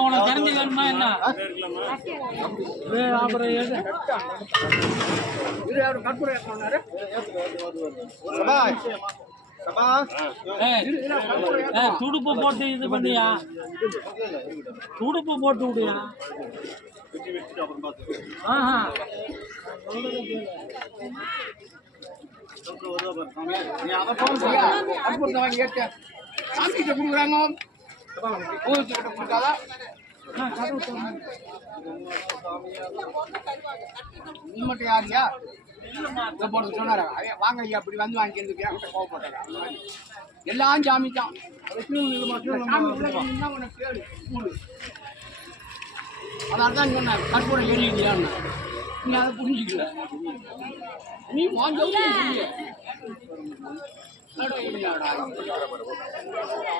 உனக்கு தெரிஞ்சு வேணுமா என்ன அப்புறம் துடுப்பு போட்டு இது பண்ணியா துடுப்பு போட்டு விடுயா நீ மட்டும் யாரியா போட்டு சொன்னார வாங்க ஐயா அப்படி வந்து வாங்கிட்டு கோவப்பட்டாங்க எல்லாம் சாமி தான் அதான் சொன்னார் கற்பூரம் எரியிலையான்னு நீ அதை புரிஞ்சுக்கல நீ வாங்க